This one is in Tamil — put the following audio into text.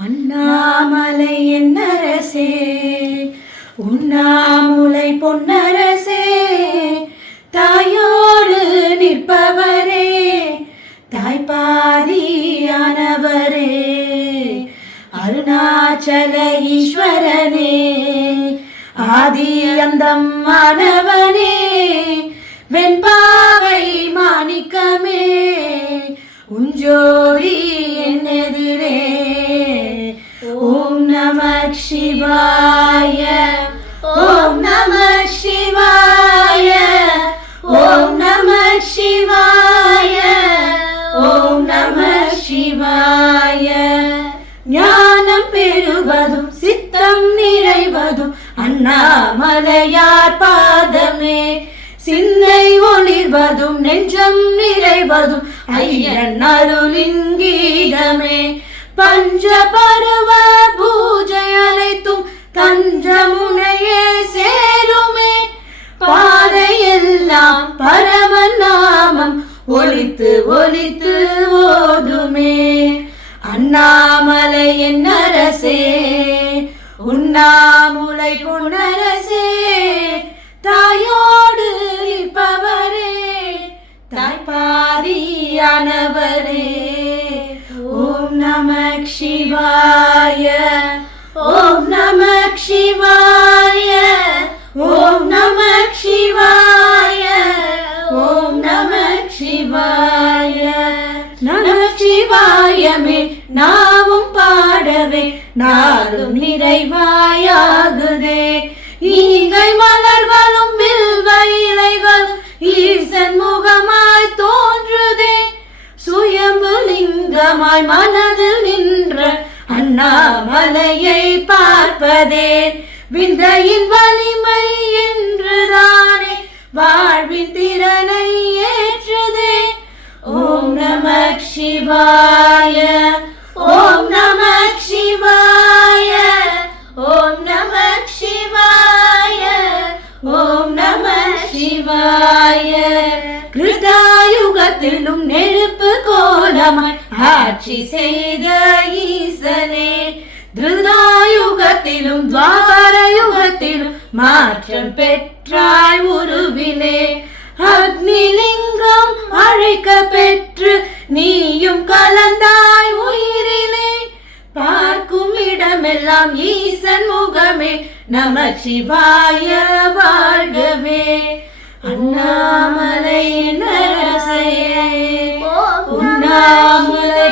அண்ணாமலை என்னரசே உண்ணாமுலை பொன்னரசே தாயோடு நிற்பவரே தாய்பாதியானவரே அருணாச்சல ஈஸ்வரனே ஆதி அந்தம் மாணவனே வெண்பாவை மாணிக்கமே உஞ்சோடி என்னெதிரே ஓம் நமः சிவாய ஓம் நமः சிவாய ஓம் நமः சிவாய ஓம் நமः சிவாய ஞானம் பெறுவதும் சித்தம் நிறைவதும் அண்ணாமலையார் பாதமே சிந்தை ஒளிர்வதும் நெஞ்சம் நிறைவதும் ஐயன் அருளின் கீதமே பஞ்சபருவ பூஜை அனைத்தும் தஞ்சமுனையே சேருமே பாதையெல்லாம் பரமன் நாமம் ஒலித்து ஒலித்து ஓதுமே அண்ணாமலை என்னரசே உண்ணாமுலை பொன்னரசே தாயோடு இருப்பவரே தாய்பாதியானவரே ஓம் நமः சிவாய ஓம் நமः சிவாய ஓம் நமः சிவாய ஓம் நமः சிவாய நமः சிவாயமே நாவும் பாடவே நாளும் நிறைவாயாகுதே ஈங்கை மலர்களும் வில்வ இலைகளும் ஈசன் முகமாய் தோன்றுதே சுயம்பு லிங்கமாய் மனதில் நின்ற அண்ணாமலையை பார்ப்பதே விந்தையின் வலிமை என்றுதானே வாழ்வின் திறனை ஏற்றுதே ஓம் நமः சிவாய ஓம் நமः சிவாய ஓம் நமः சிவாய ஓம் நமः சிவாய கிருதாயுகத்திலும் நெருப்பு கோலமாய் ஆட்சி செய்த ஈசனே திருதாயுகத்திலும் துவாபர யுகத்திலும் மாற்றம் பெற்றாய் உருவிலே அக்னிலிங்கம் அழைக்க பெற்று நீயும் கலந்தாய் உயிரிலே பார்க்கும் இடமெல்லாம் ஈசன் முகமே நமः சிவாய வாழ்கவே அண்ணாமலை நரசே உண்ணாமுலை